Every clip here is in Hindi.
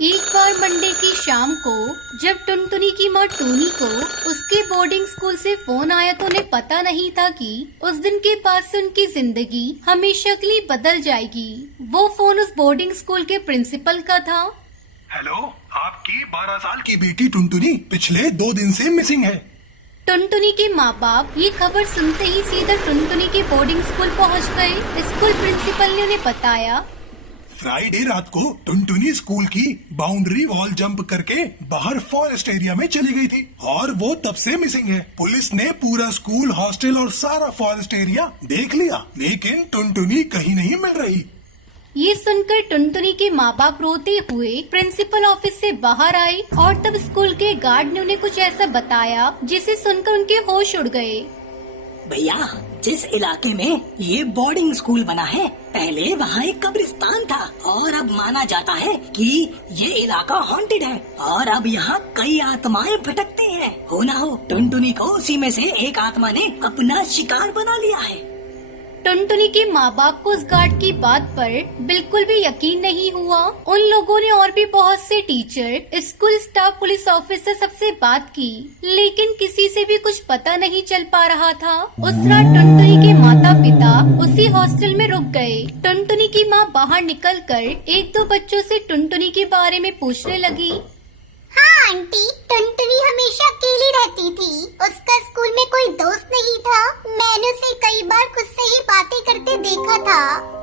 एक बार मंडे की शाम को जब टुनटुनी की माँ टूनी को उसके बोर्डिंग स्कूल से फोन आया तो उन्हें पता नहीं था कि उस दिन के बाद से उनकी जिंदगी हमेशा के लिए बदल जाएगी। वो फोन उस बोर्डिंग स्कूल के प्रिंसिपल का था। हेलो, आपकी 12 साल की बेटी टुनटुनी पिछले 2 दिन से मिसिंग है। टुनटुनी के माँ बाप ये खबर सुनते ही सीधा टुनटुनी के बोर्डिंग स्कूल पहुँच गए। स्कूल प्रिंसिपल ने उन्हें बताया, फ्राइडे रात को टुनटुनी स्कूल की बाउंड्री वॉल जंप करके बाहर फॉरेस्ट एरिया में चली गई थी और वो तब से मिसिंग है। पुलिस ने पूरा स्कूल, हॉस्टल और सारा फॉरेस्ट एरिया देख लिया, लेकिन टुनटुनी कहीं नहीं मिल रही। ये सुनकर टुनटुनी के माँ बाप रोते हुए प्रिंसिपल ऑफिस से बाहर आए और तब स्कूल के गार्ड ने उन्हें कुछ ऐसा बताया जिसे सुनकर उनके होश उड़ गए। भैया, जिस इलाके में ये बोर्डिंग स्कूल बना है, पहले वहाँ एक कब्रिस्तान था और अब माना जाता है कि ये इलाका हॉन्टेड है और अब यहाँ कई आत्माएं भटकती हैं। हो ना हो टुनटुनी को उसी में से एक आत्मा ने अपना शिकार बना लिया है। टुनटुनी के माँ बाप को उस गार्ड की बात पर बिल्कुल भी यकीन नहीं हुआ। उन लोगों ने और भी बहुत से teacher, school staff, police officer सबसे बात की, लेकिन किसी से भी कुछ पता नहीं चल पा रहा था। उस रात टुनटुनी के माता पिता उसी हॉस्टल में रुक गए। टुनटुनी की माँ बाहर निकलकर 1-2 बच्चों से टुनटुनी के बारे में पूछने लगी। हाँ आंटी, टुनटुनी हमेशा अकेली रहती थी। उसका स्कूल में कोई दोस्त नहीं था। मैंने उसे कई बार खुद से ही बातें करते देखा था।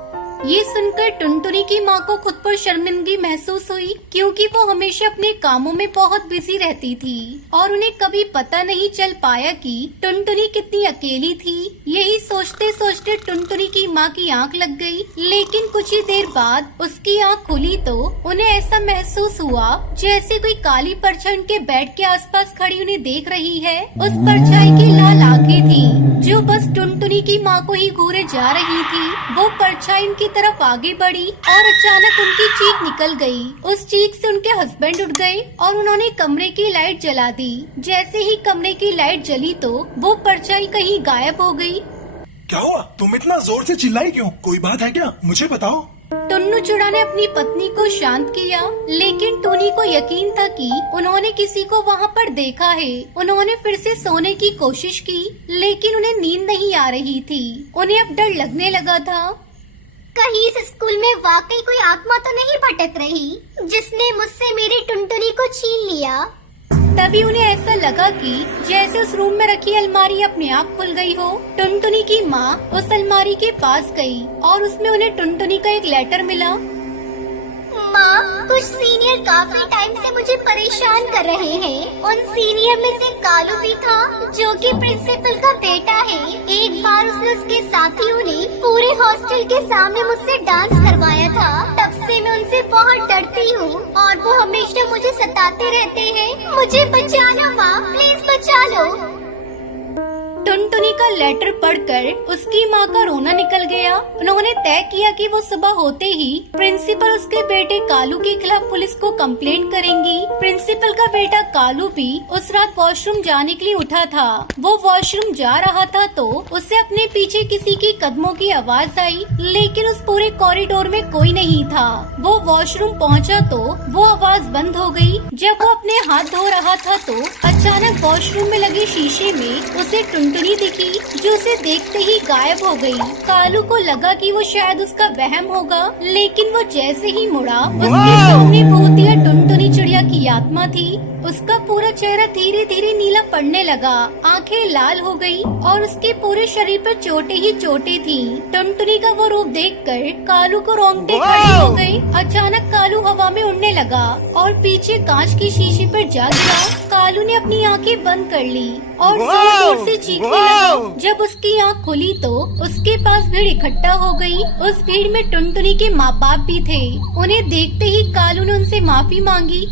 ये सुनकर टुनटुनी की माँ को खुद पर शर्मिंदगी महसूस हुई, क्योंकि वो हमेशा अपने कामों में बहुत बिजी रहती थी और उन्हें कभी पता नहीं चल पाया कि टुनटुनी कितनी अकेली थी। यही सोचते सोचते टुनटुनी की माँ की आंख लग गई, लेकिन कुछ ही देर बाद उसकी आंख खुली तो उन्हें ऐसा महसूस हुआ जैसे कोई काली परछाई उनके बेड के आसपास खड़ी उन्हें देख रही है। उस परछाई की लाल आंखें थी जो बस टुनटुनी की माँ को ही घूरे जा रही थी। वो परछाई उनकी तरफ आगे बढ़ी और अचानक उनकी चीख निकल गई। उस चीख से उनके हस्बैंड उठ गए और उन्होंने कमरे की लाइट जला दी। जैसे ही कमरे की लाइट जली तो वो परछाई कहीं गायब हो गई। क्या हुआ? तुम इतना जोर से चिल्लाई क्यों? कोई बात है क्या? मुझे बताओ। टुन्नू चूड़ा ने अपनी पत्नी को शांत किया, लेकिन टूनी को यकीन था कि उन्होंने किसी को वहाँ पर देखा है। उन्होंने फिर से सोने की कोशिश की, लेकिन उन्हें नींद नहीं आ रही थी। उन्हें अब डर लगने लगा था। कहीं इस स्कूल में वाकई कोई आत्मा तो नहीं भटक रही जिसने मुझसे मेरी टुनटुनी को छीन लिया। तभी उन्हें ऐसा लगा कि जैसे उस रूम में रखी अलमारी अपने आप खुल गई हो। टुनटुनी की माँ उस अलमारी के पास गई और उसमें उन्हें टुनटुनी का एक लेटर मिला। माँ, कुछ सीनियर काफी टाइम से मुझे परेशान कर रहे हैं। उन सीनियर में से कालू भी था, जो कि प्रिंसिपल का बेटा है। एक बार उसके साथियों ने पूरे हॉस्टल के सामने मुझसे डांस करवाया था। तब से मैं उनसे बहुत डरती हूँ और वो हमेशा मुझे सताते रहते हैं। मुझे बचाना माँ, प्लीज बचा लो। टुनटुनी का लेटर पढ़कर उसकी माँ का रोना निकल गया। उन्होंने तय किया कि वो सुबह होते ही प्रिंसिपल उसके बेटे कालू के खिलाफ पुलिस को कंप्लेंट करेंगी। प्रिंसिपल का बेटा कालू भी उस रात वॉशरूम जाने के लिए उठा था। वो वॉशरूम जा रहा था तो उसे अपने पीछे किसी की कदमों की आवाज आई, लेकिन उस पूरे कॉरिडोर में कोई नहीं था। वो वॉशरूम पहुँचा तो वो आवाज बंद हो गई। जब वो अपने हाथ धो रहा था तो अचानक वॉशरूम में लगे शीशे में उसे टुनटुनी दिखी, जो उसे देखते ही गायब हो गई। कालू को लगा कि वो शायद उसका वहम होगा, लेकिन वो जैसे ही मुड़ा उसके सामने भूतिया टुनटुनी चिड़िया की आत्मा थी। उसका पूरा चेहरा धीरे धीरे नीला पड़ने लगा, आंखें लाल हो गई और उसके पूरे शरीर पर चोटें ही चोटें थी। टुनटुनी का वो रूप देखकर कालू को रोंगटे खड़े हो गए। अचानक कालू हवा में उड़ने लगा और पीछे कांच की शीशी पर जा गिरा। कालू ने अपनी आंखें बंद कर ली और जोर से चीखने लगा। जब उसकी आंख खुली तो उसके पास भीड़ इकट्ठा हो गई। उस भीड़ में टुनटुनी के माँ बाप भी थे। उन्हें देखते ही कालू ने उनसे माफी मांगी।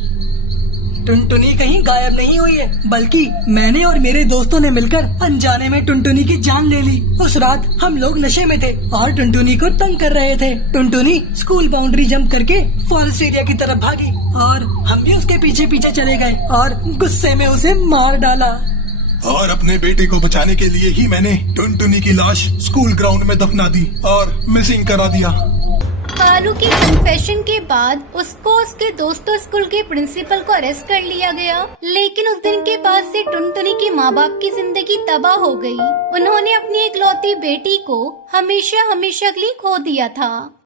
टुनटुनी कहीं गायब नहीं हुई है, बल्कि मैंने और मेरे दोस्तों ने मिलकर अनजाने में टुनटुनी की जान ले ली। उस रात हम लोग नशे में थे और टुनटुनी को तंग कर रहे थे। टुनटुनी स्कूल बाउंड्री जंप करके फॉरेस्ट एरिया की तरफ भागी और हम भी उसके पीछे पीछे चले गए और गुस्से में उसे मार डाला। और अपने बेटे को बचाने के लिए ही मैंने टुनटुनी की लाश स्कूल ग्राउंड में दफना दी और मिसिंग करा दिया। कालू की कन्फेशन के बाद उसको उसके दोस्तों स्कूल के प्रिंसिपल को अरेस्ट कर लिया गया। लेकिन उस दिन के बाद से टुनटुनी के माँ बाप की जिंदगी तबाह हो गई। उन्होंने अपनी इकलौती बेटी को हमेशा हमेशा के लिए खो दिया था।